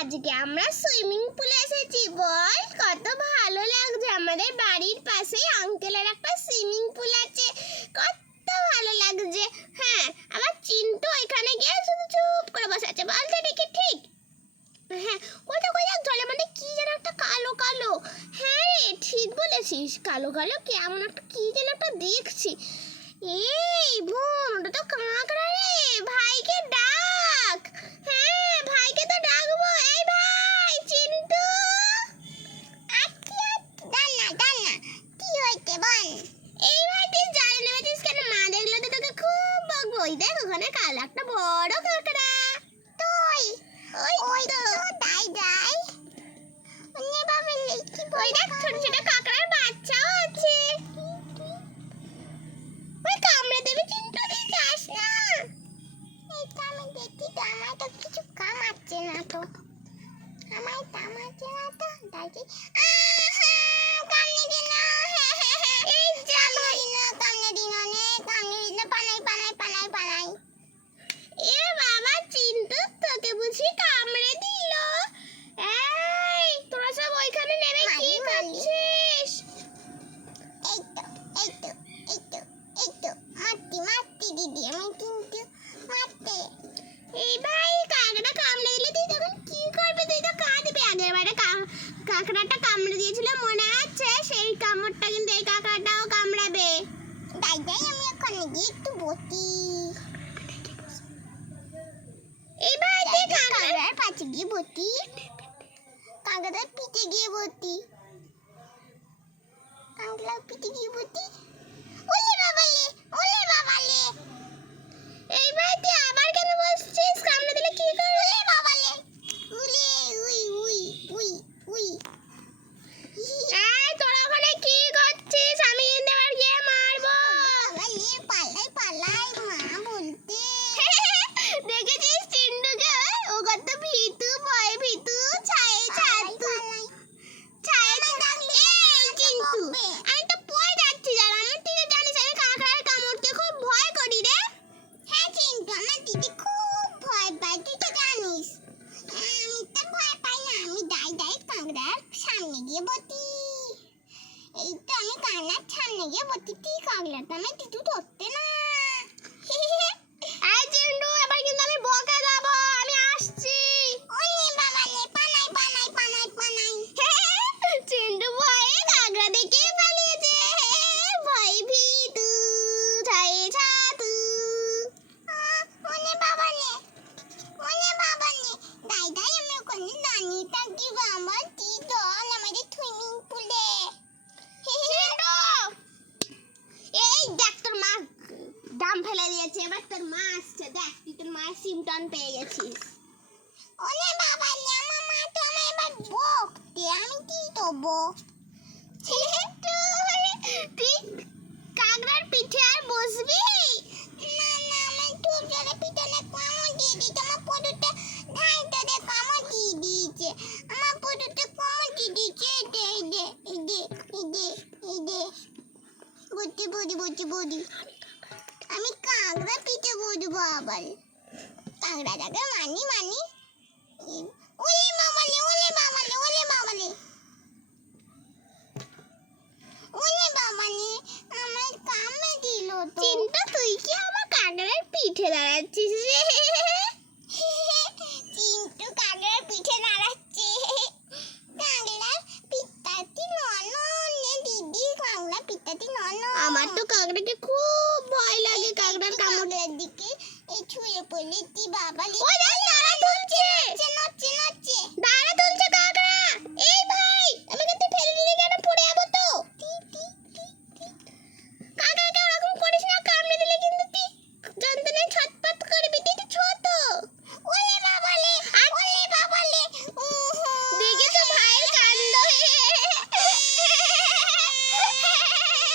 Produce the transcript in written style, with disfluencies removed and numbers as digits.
আজকে আমরা সুইমিং পুলে এসেছি। বল কত ভালো লাগছে। আমাদের বাড়ির পাশেই আঙ্কেলের একটা সুইমিং পুল আছে, কত ভালো লাগছে। হ্যাঁ, আবার চিন্টু এখানে গিয়ে শুধু চুপ করে বসে আছে। বলতে দেখি ঠিক? হ্যাঁ, কোথাও কোথাও জলের মধ্যে কি যেন একটা কালো কালো। হ্যাঁ রে, ঠিক বলেছিস, কালো কালো কেমন একটা কি যেন একটা দেখছি। এই বোন, ওটা তো কাঁকড়া রে। ভাইকে ডাক। হ্যাঁ, ভাইকে তো ডাকবো। এই ভাই চিন্টু, ডাল না কি হইছে বল। এই ভাই তুই জলে নেমেছিস কেন? মা দেখলে তো তোকে খুব বকবো। ওই দেখ ওখানে কালো একটা বড় কাঁকড়া। তুই ওই তো দাই ওনে বাবা কি বল। ওই দেখ ছোট ছোট কাঁকড়ার বাচ্চাও আছে। ওই কামড়ে দেবে চিন্টু, তুই যাস না। এই তো আমি দেখি তো, আমার তো কিছু কামাচ্ছে না তো, আমার কামাচ্ছে না তো। দাঁড়ি কামড়ে দিন, এই কামড়ে দিন পালাই। এ বাবা চিন্টু, তোকে বুঝি কামড়ে দিল? এই তোরা সব ওইখানে নেমে কি করছিস? এই তো মারতি দিদি, আমি কিন্তু মারতে। এই ভাই কাঁকড়া কামড়ে দিলে তুই তখন কি করবি? তুই তো কাঁদবি। আগের বারে কাঁকড়াটা কামড়ে দিয়েছিল মনে আছে? সেই কামড়টা কিন্তু এই কাঁকড়াটাও কামড়াবে। দাই আমি ওখানে গিয়ে একটু বসি। এই ভাই তুই কাঁকড়ার পাশে গিয়ে বসি, কাঁকড়ার পিঠে গিয়ে বসি, কাঁকড়ার পিঠে গিয়ে বসি। ওলে বাবালে। এই ভাই তুই আবার কেন বসছিস? কামড়ে দিলে কি করবি? ওলে বাবালে, উই। এই তোরা ওখানে কি করছিস? আমি কিন্তু এবার গিয়ে মারবো। পালাই মা বলতে। দেখেছিস চিন্টুকে? ও কত ভীতু, ভয় ভীতু, ছায়ে ছাতু। এই চিন্টু, আমি তো পড়ে যাচ্ছি। আর আমার তুই জানিস আমি কাঁকড়ার কামড়কে খুব ভয় করি রে। হ্যাঁ চিন্টু, আমার দিদি খুব ভয় পায়, তুই তো জানিস। আমি তো ভয় পাই না, আমি দাই কাঁকড়ার সামনে গিয়ে বসি। এই তো আমি কান্নার সামনে গিয়ে বসি, তুই কাঁকড়াটা আমি কিছু ধরতে না। এই চিন্টু, এবার কিন্তু আমি বকে যাবো, আমি আসছি। ওলে বাবালে, পালাই। চিন্টু ভয়ে কাঁকড়া দেখে পালিয়েছে। ভয় ভীতু, ছায়ে ছাতু। ওলে বাবালে, দাই আমি ওখানে দাঁড়িয়ে থাকি। আমার কি জল আমাদের সুইমিং পুলে। এই দেখ তোর মা দাম ফেলে দিয়েছে, এবার তোর মা আসছে। দেখ তুই তোর মায়ের সিমটন পেয়ে গেছিস। ওলে বাবা, আমার মা তো আমায় এবার বকতে, আমি কি করবো? তুই কাঁকড়ার পিঠে আর বসবি না? আমার খুব জোরে পিঠনে কামড় দিয়ে দিয়েছে। আমার পদুটা ধাইটা দিয়ে কামড় দিয়ে দিয়েছে। বদি আমি কাঁকড়া পিঠে বলবো আবার। কাঁকড়াটাকে মানি। ওলে বাবালে, আমার কামড়ে দিল তো। চিন্টু, তুই কি আবার কাঁকড়ার পিঠে দাঁড়াচ্ছিস রে? চিন্টু কাঁকড়ার পিঠে দাঁড়াচ্ছে। কাঁকড়ার পিঠাটি নরম দিদি, কাঁকড়ার পিঠাটি নরম। আমার তো কাঁকড়াকে খুব ভয় লাগে। কাঁকড়ার কামড়ের দিকে এই ছুঁয়ে পড়লে কি বাবা।